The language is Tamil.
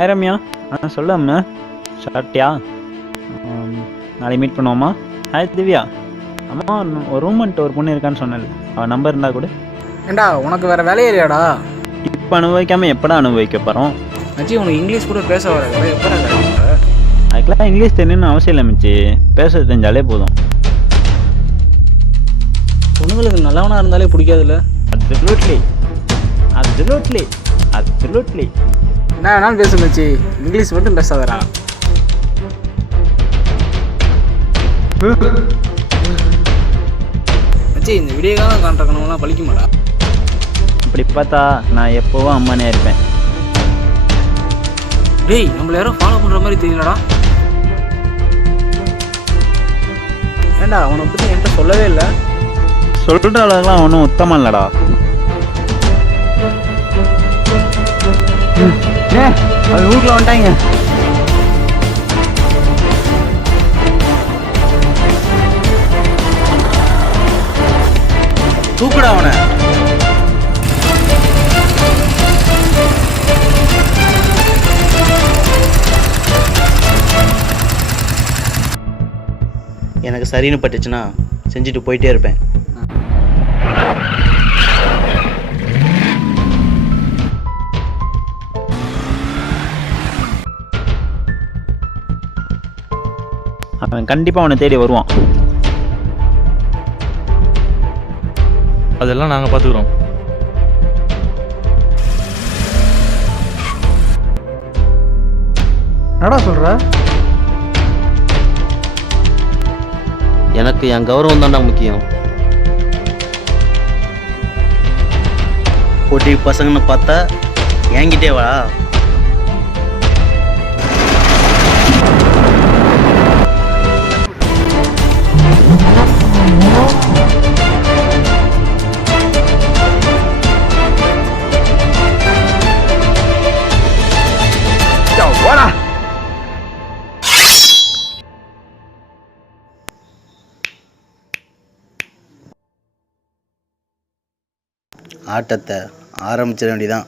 ஹாய் ரம்யா. சொல்லு அம்மா. சாப்பிட்டியா? நாளைக்கு மீட் பண்ணுவோமா? ஹாய் திவ்யா. அம்மா ஒரு ரூம்மன்ட்டு ஒரு பொண்ணு இருக்கான்னு சொன்னேன், அவன் நம்பர் இருந்தால் கூட. ஏண்டா உனக்கு வேறு வேலையேறியாடா? இப்போ அனுபவிக்காமல் எப்படா அனுபவிக்க போகிறோம்? மச்சி உனக்கு இங்கிலீஷ் கூட பேச வர எப்போ? அதுக்கெல்லாம் இங்கிலீஷ் தெரியணும்னு அவசியம் இல்லை மிச்சி, பேச தெரிஞ்சாலே போதும். பொண்ணுங்களுக்கு நல்லவனாக இருந்தாலே பிடிக்காதுல்ல? Absolutely absolutely absolutely. என்ன வேணாலும் பேசு மச்சி, இங்கிலீஷ் மட்டும் பேசாதடா. மச்சி இந்த விடிய காலம் காண்ற கனவுலாம் பழிக்குமாடா? இப்படி பார்த்தா நான் எப்போவும் அம்மானே இருப்பேன். டேய் நம்மள யாரோ ஃபாலோ பண்ணுற மாதிரி தெரியலடா. ஏண்டா அவனை பற்றி என்கிட்ட சொல்லவே இல்லை. சொல்கிற அளவுக்குலாம் ஒன்றும் உத்தமம் இல்லைடா. அது ஊருக்குள்ள வந்துட்டாங்க. தூக்குடா அவனை. எனக்கு சரின்னு பட்டுச்சுன்னா செஞ்சுட்டு போயிட்டே இருப்பேன். அவன் கண்டிப்பாக அவனை தேடி வருவான். அதெல்லாம் நாங்கள் பார்த்துக்குறோம். என்னடா சொல்கிற? எனக்கு என் கௌரவம் தான்டா முக்கியம். போட்டி பசங்கன்னு பார்த்தா என்கிட்டே வா. ஆட்டத்தை ஆரம்பிச்சிட வேண்டியதான்.